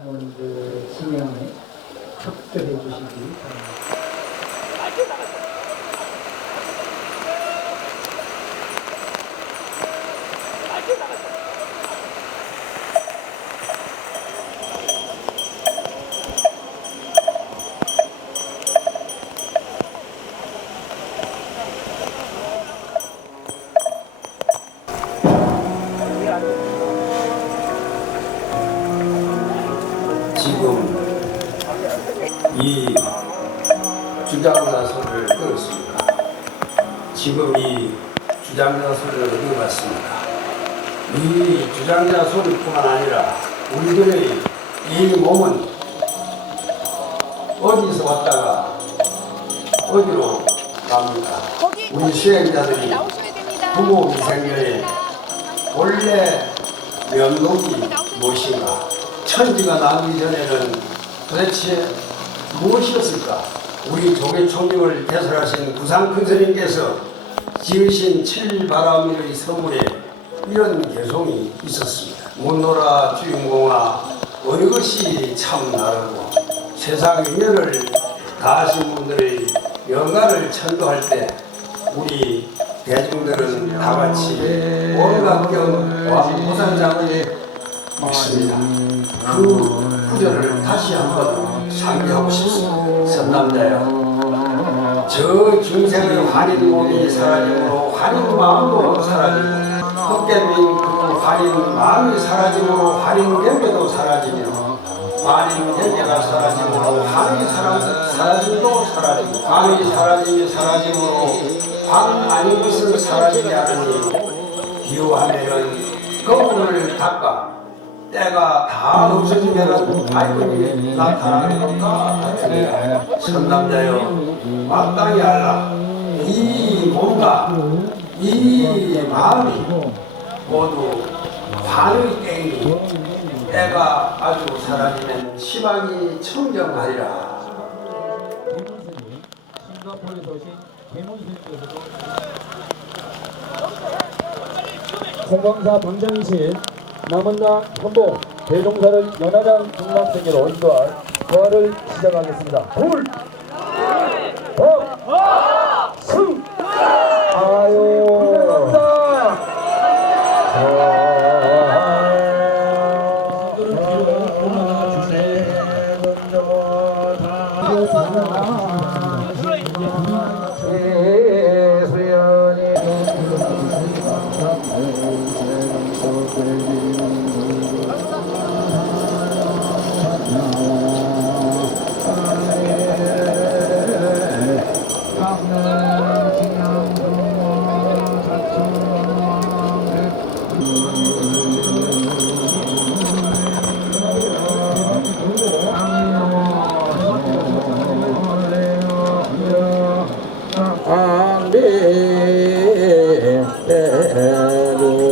공무원들 성향에 협조해 주시기 바랍니다. 지금 이 주장자 소리를 끊었습니다. 지금 이 주장자 소리를 끊어봤습니다. 이 주장자 소리뿐만 아니라 우리들의 이 몸은 어디서 왔다가 어디로 갑니까? 우리 수행자들이. 부모 미생년에 원래 면목이 무엇인가? 천지가 나기 전에는 도대체 무엇이었을까? 우리 조계 총명을 개설하신 구상 큰 스님께서 지으신 칠바람일의 서물에 이런 개송이 있었습니다. 문노라 주인공아 어느 것이 참 나르고 세상 인연을 다하신 분들의 영가를 천도할 때 우리 대중들은 다 같이 원각경 왕보살장을 믿습니다. 그 구절을 다시 한번 상기하고 싶습니다. 저 중생의 환인 몸이 사라짐으로 환인 마음도 사라지고 헛개민 그 환인 마음이 사라짐으로 환인 경계도 사라지며 환인 경계가 사라짐으로 사라, 사라짐도 사라지고 환이 사라짐이 사라짐으로 환 아닌 것은 사라지지 않으니 비유하면은 거울을 닦아 때가 다 없어지면은 밝음이 나타나는 것과 같으니라 선남자여 마땅히 알라. 이 몸과 이 마음이 모두 환의 땡이 때가 아주 사라지면 시방이 청정하리라. 대문스님, 싱가포르에서 오신 대문스님께서도 공광사 방장이신 남은나 현보 대종사를 연화장 중락생계로 인도할 부활을 시작하겠습니다. 불! Hare